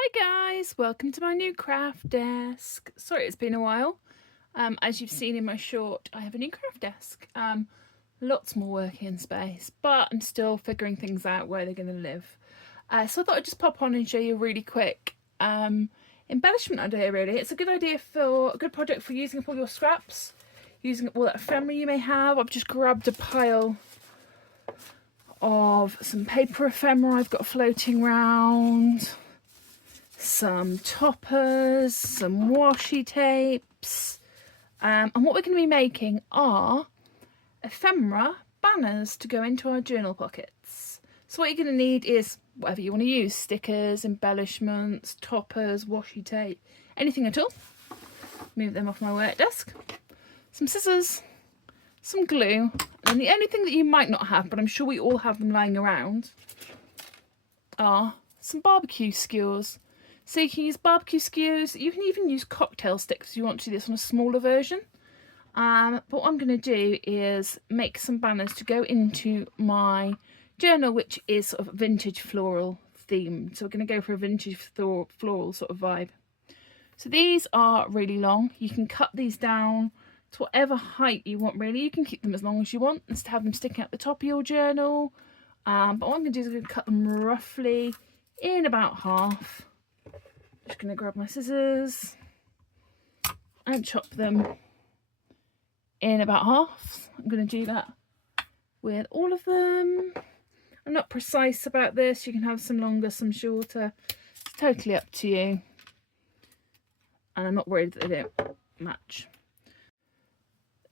Hi guys, welcome to my new craft desk. Sorry it's been a while. As you've seen in my short, I have a new craft desk. Lots more working space, but I'm still figuring things out where they're going to live. So I thought I'd just pop on and show you a really quick embellishment idea really. It's a good idea for a good project for using up all your scraps, using up all that ephemera you may have. I've just grabbed a pile of some paper ephemera I've got floating around. Some toppers, some washi tapes, and what we're going to be making are ephemera banners to go into our journal pockets. So what you're going to need is whatever you want to use: stickers, embellishments, toppers, washi tape, anything at all. Move them off my work desk. Some scissors, some glue, and the only thing that you might not have, but I'm sure we all have them lying around, are some barbecue skewers. So you can use barbecue skewers, you can even use cocktail sticks if you want to do this on a smaller version. But what I'm going to do is make some banners to go into my journal, which is sort of vintage floral themed. So we're going to go for a vintage floral sort of vibe. So these are really long. You can cut these down to whatever height you want really. You can keep them as long as you want and have them sticking out the top of your journal. But what I'm going to do is I'm going to cut them roughly in about half. Just going to grab my scissors and chop them in about half. I'm going to do that with all of them. I'm not precise about this. You can have some longer, some shorter. It's totally up to you. And I'm not worried that they don't match.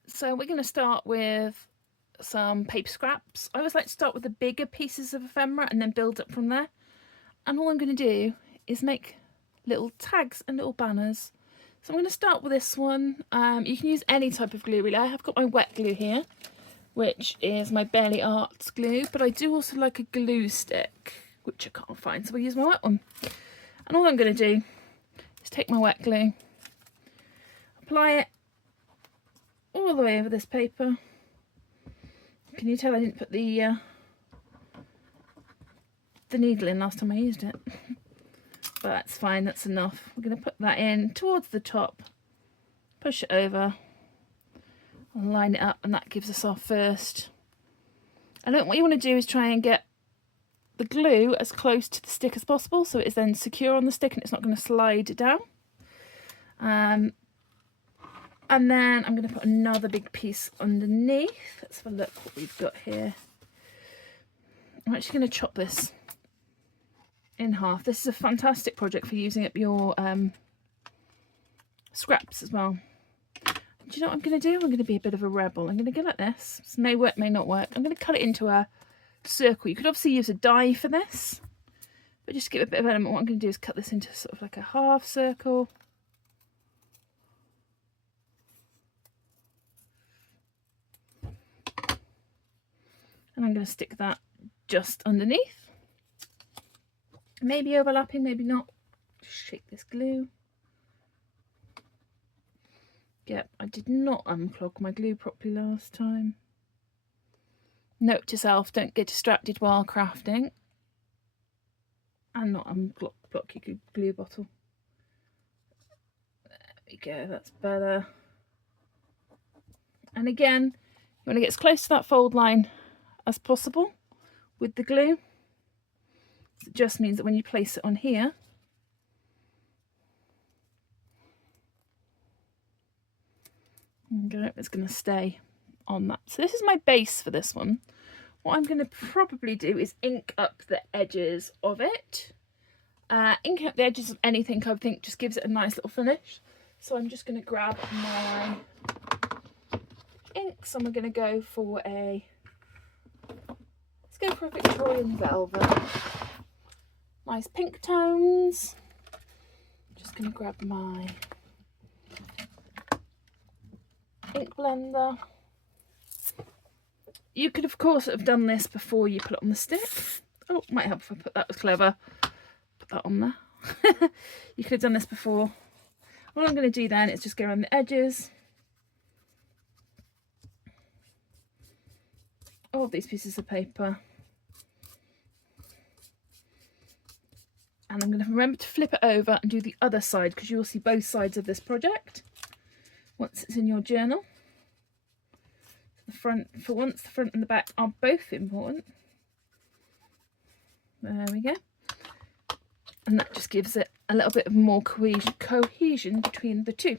So we're going to start with some paper scraps. I always like to start with the bigger pieces of ephemera and then build up from there. And all I'm going to do is make little tags and little banners. So I'm going to start with this one. You can use any type of glue really. I have got my wet glue here, which is my Barely Arts glue, but I do also like a glue stick, which I can't find, so I'll use my wet one. And all I'm going to do is take my wet glue, apply it all the way over this paper. Can you tell I didn't put the needle in last time I used it? But that's fine, that's enough. We're going to put that in towards the top, push it over, and line it up, and that gives us our first. And then what you want to do is try and get the glue as close to the stick as possible, so it is then secure on the stick and it's not going to slide down. And then I'm going to put another big piece underneath. Let's have a look what we've got here. I'm actually going to chop this in half. This is a fantastic project for using up your scraps as well. Do you know what I'm going to do? I'm going to be a bit of a rebel. I'm going to go like this. This may work, may not work. I'm going to cut it into a circle. You could obviously use a die for this, but just to give it a bit of element, what I'm going to do is cut this into sort of like a half circle. And I'm going to stick that just underneath. Maybe overlapping, maybe not. Just shake this glue. Yep, I did not unclog my glue properly last time. Note to self, don't get distracted while crafting. And not unblock your glue bottle. There we go, that's better. And again, you want to get as close to that fold line as possible with the glue. It just means that when you place it on here, it's going to stay on that. So this is my base for this one. What I'm going to probably do is ink up the edges of it. Inking up the edges of anything I think just gives it a nice little finish. So I'm just going to grab my inks and we're going to go for a, let's go for a Victorian velvet. Nice pink tones. Just going to grab my ink blender. You could of course have done this before you put it on the stick. Oh, might help if I put that, was clever. Put that on there. You could have done this before. What I'm going to do then is just go around the edges of these pieces of paper. And I'm going to remember to flip it over and do the other side, because you will see both sides of this project once it's in your journal. The front, for once, the front and the back are both important. There we go. And that just gives it a little bit of more cohesion between the two.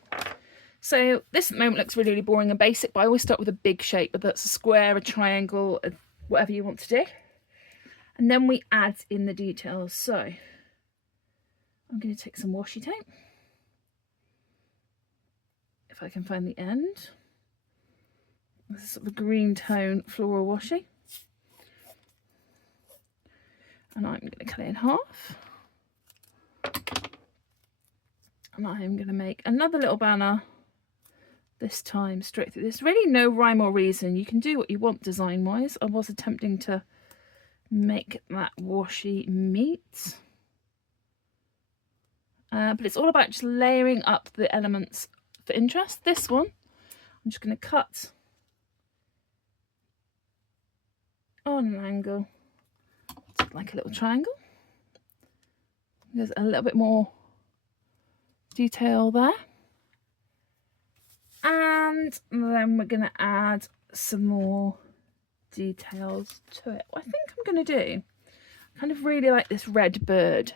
So this at the moment looks really, really boring and basic, but I always start with a big shape, whether that's a square, a triangle, whatever you want to do. And then we add in the details. So I'm going to take some washi tape, if I can find the end. This is sort of a green tone floral washi. And I'm going to cut it in half. And I'm going to make another little banner, this time straight through. There's really no rhyme or reason. You can do what you want design wise. I was attempting to make that washi meet. But it's all about just layering up the elements for interest. This one, I'm just going to cut on an angle, like a little triangle. There's a little bit more detail there. And then we're going to add some more details to it. What I think I'm going to do, I kind of really like this red bird.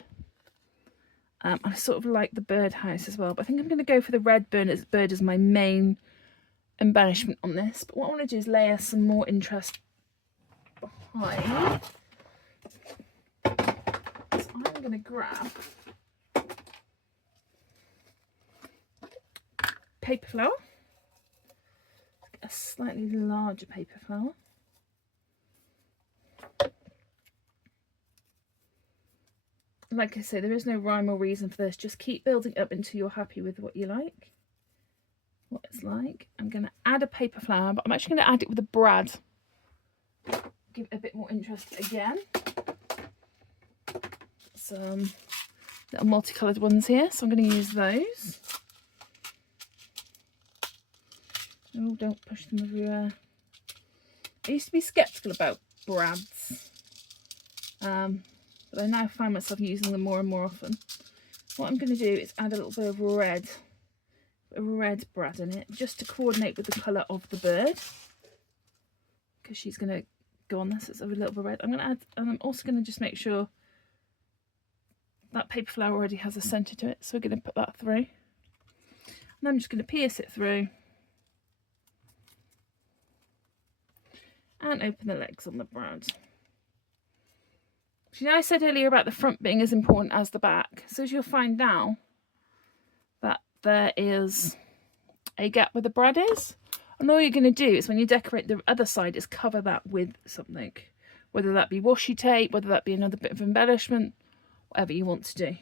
I sort of like the birdhouse as well, but I think I'm going to go for the red bird as my main embellishment on this. But what I want to do is layer some more interest behind. So I'm going to grab paper flower, a slightly larger paper flower. Like I say, there is no rhyme or reason for this. Just keep building up until you're happy with what you like, what it's like. I'm going to add a paper flower, but I'm actually going to add it with a brad. Give it a bit more interest again. Some little multicoloured ones here, so I'm going to use those. Oh, don't push them everywhere. I used to be sceptical about brads. But I now find myself using them more and more often. What I'm going to do is add a little bit of red brad in it, just to coordinate with the colour of the bird, because she's going to go on this. It's a little bit red. I'm going to add, and I'm also going to just make sure that paper flower already has a centre to it, so we're going to put that through. And I'm just going to pierce it through and open the legs on the brad. You know, I said earlier about the front being as important as the back. So as you'll find now that there is a gap where the brad is. And all you're going to do is when you decorate the other side is cover that with something. Whether that be washi tape, whether that be another bit of embellishment, whatever you want to do.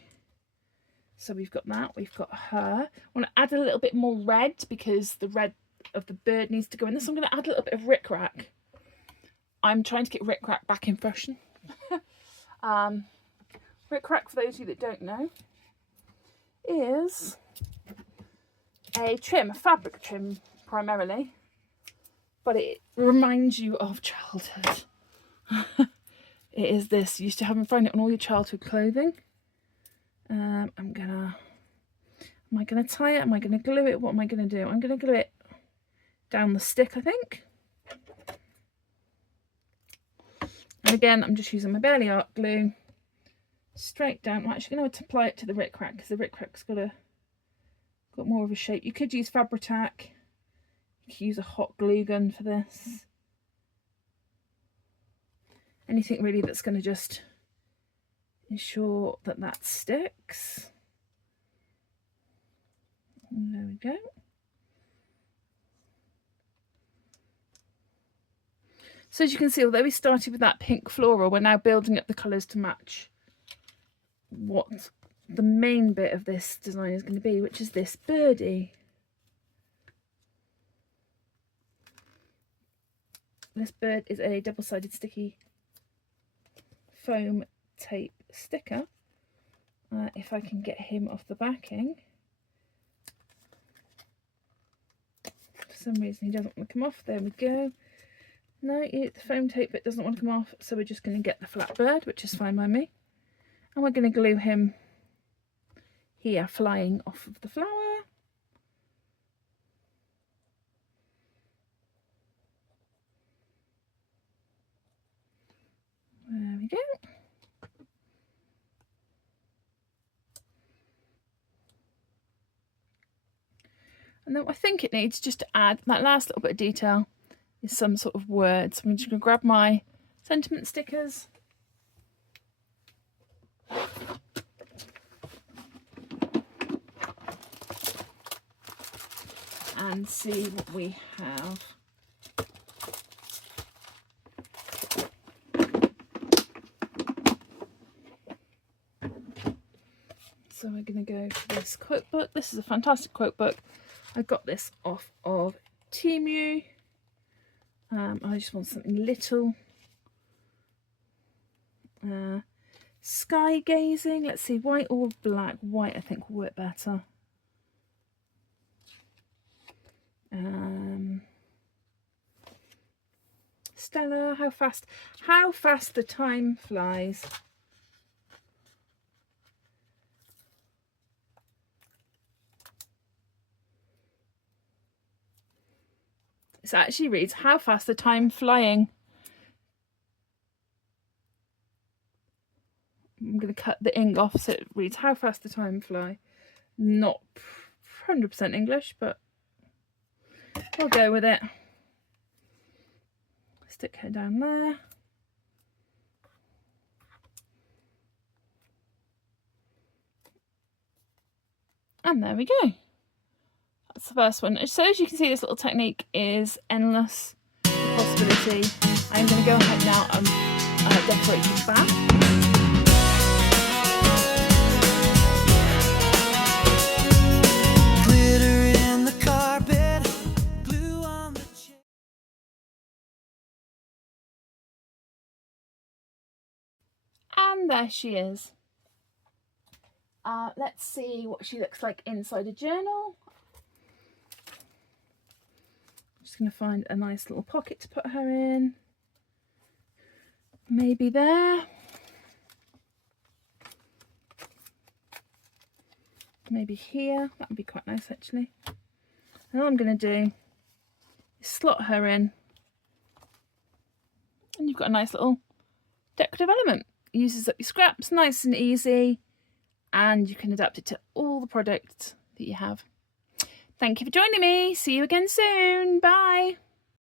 So we've got that. We've got her. I want to add a little bit more red because the red of the bird needs to go in this. So I'm going to add a little bit of rickrack. I'm trying to get rickrack back in fashion. Rickrack, for those of you that don't know, is a trim, a fabric trim primarily, but it reminds you of childhood. It is this. You used to have and find it on all your childhood clothing. Am I gonna tie it? Am I gonna glue it? What am I gonna do? I'm gonna glue it down the stick, I think. And again, I'm just using my Barely Art glue straight down. I'm actually going to apply it to the rickrack because the rickrack's got more of a shape. You could use Fabri-Tac. You could use a hot glue gun for this. Anything really that's going to just ensure that that sticks. And there we go. So as you can see, although we started with that pink floral, we're now building up the colours to match what the main bit of this design is going to be, which is this birdie. This bird is a double-sided sticky foam tape sticker. If I can get him off the backing. For some reason he doesn't want to come off. There we go. No, the foam tape bit doesn't want to come off, so we're just going to get the flat bird, which is fine by me. And we're going to glue him here, flying off of the flower. There we go. And then I think it needs just to add that last little bit of detail is some sort of words. I'm just going to grab my sentiment stickers. And see what we have. So we're going to go for this quote book. This is a fantastic quote book. I got this off of Temu. I just want something little. Sky gazing. Let's see, white or black. White, I think, will work better. Stella, how fast the time flies. It actually reads, how fast the time flying. I'm going to cut the ink off so it reads, how fast the time fly. Not 100% English, but we'll go with it. Stick her down there. And there we go. That's the first one. So as you can see, this little technique is endless possibility. I'm going to go ahead now and decorate the back. And there she is. Let's see what she looks like inside a journal. I'm just going to find a nice little pocket to put her in. Maybe there. Maybe here. That would be quite nice actually. And all I'm going to do is slot her in. And you've got a nice little decorative element. It uses up your scraps, nice and easy. And you can adapt it to all the products that you have. Thank you for joining me. See you again soon. Bye.